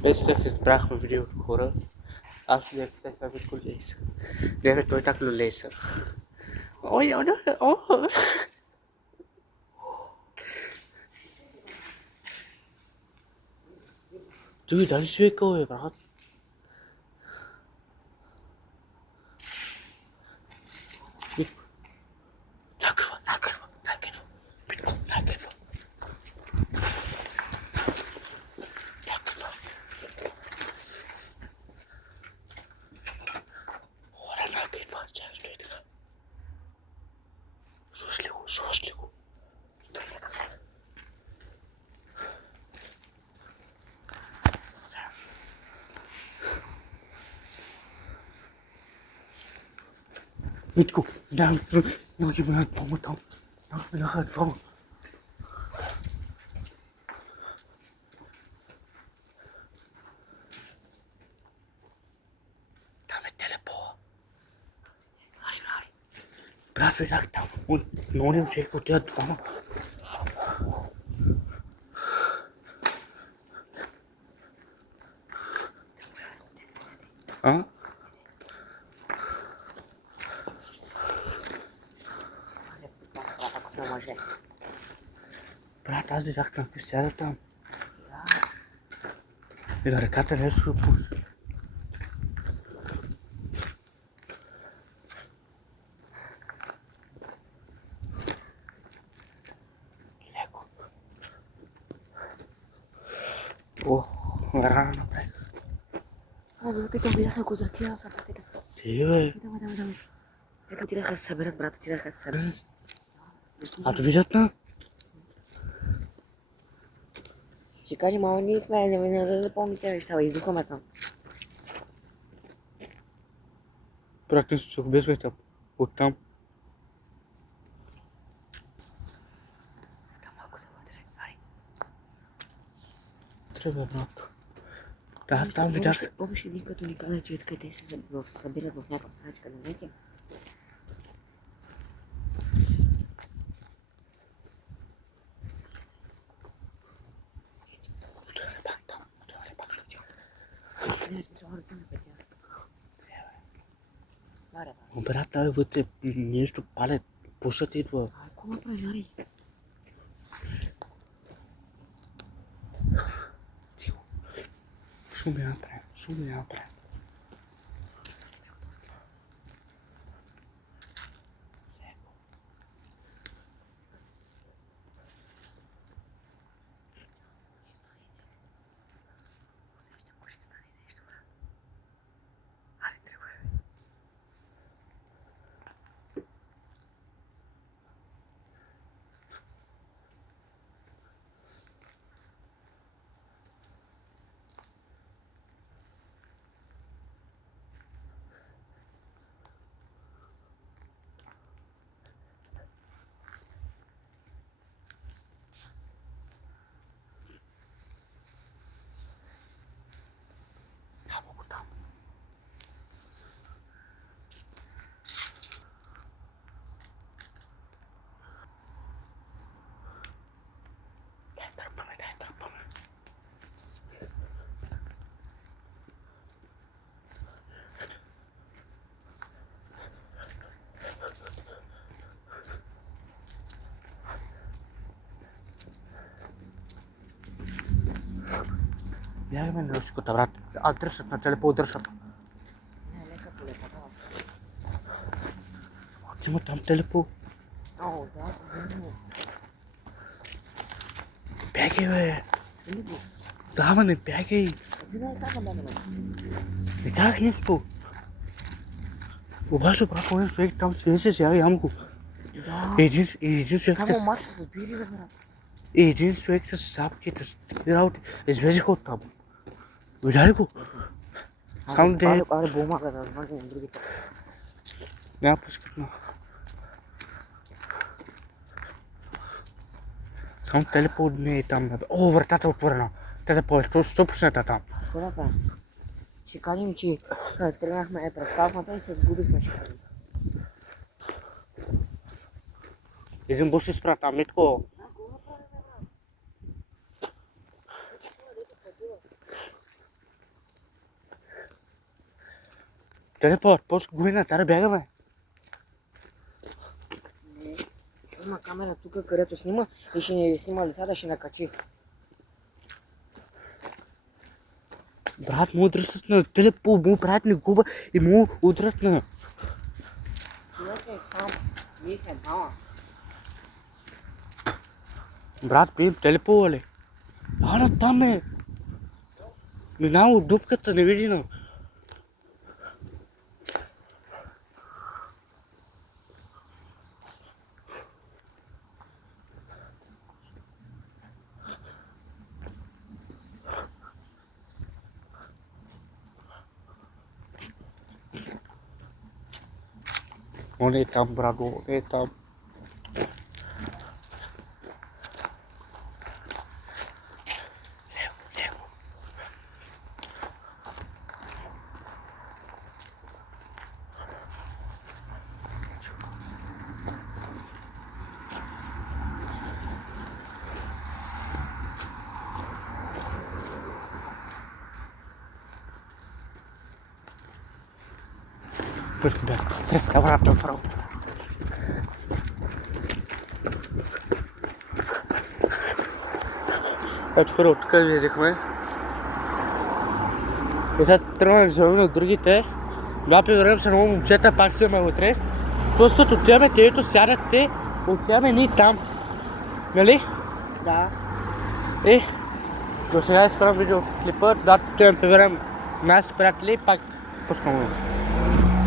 Beste gesprek met video horen. Als je het even goed lezen. David nooit dat wil lezen. Oh ja, oh. Doe dat is weer cool, man. Mitko, daar terug. Ja, je bent het van me dan. Ja, ga het van. Daar met telepoor. Hai. Praat weer daar dan. Moet nooit zeker goed het van. Huh? Praat als je zegt dan gezellig dan. Je gaat de kat er eens goed poes. Lekker. Oh, we gaan naar plek. Aduh, kita bilang aku sakit sampai kita. Iya. Kita tidak kesabaran, berarti tidak kesabaran. Atau bisa tuh? Jika mau nih, sebenarnya mana pun kita bisa itu kok macam. Praktis suka biasa kita utam. Kamu aku sama terus hari. Terus berapa? Dah tahu tidak? Помнишь, Ника tu Николай чуть когда я собирал в някаква стачка на нете. Berat tahu itu news tu palet pusat itu. Aku apa hari? Sumber apa? Ya, men harus ikut berat. Terus nanti lepo terus. Cuma tam telepo. Oh, dah. Pagi we. Dah mana pagi? Dah ni po. Ubah so berapa orang so tam sih sih हमको. Agents so Kamu masuk sendiri kan? Agents so एक साफ की तो without is very hot tam. Udah ko. Kamu deh. Kalau boma kata macam begitu. Ya pas kita. Kamu teleport nih tam. Over tata pernah. Teleport terus 100% tam. Kenapa? Шикарим чи тренах ме е представил, той се сгубихме шикарим. Един бус изпрата, Митко. Телепорт, после година, тара бягаме. Не. Има камера тук, където снима и ще ни снима лицата, ще накачи. Брат, му удрят на телепорт, му правят на губа и му удрят на... Човек е сам. Ние сме двама. Брат, пием телепорт ли? Ана там е. Минава от дупката, не види на. Он е там, брат, он е там. Пусть бях стрес обратно вправо. Ето хора, от тук излезахме. И сега тръгнах да завърна от другите. Два приберем се на момчета, пак си имаме утре. Чувстват отиваме, където сядат те, отиваме ние там. Нали? Да. До сега изправям видеоклипа, да отиваме приберем нашите приятели и пак пускаме.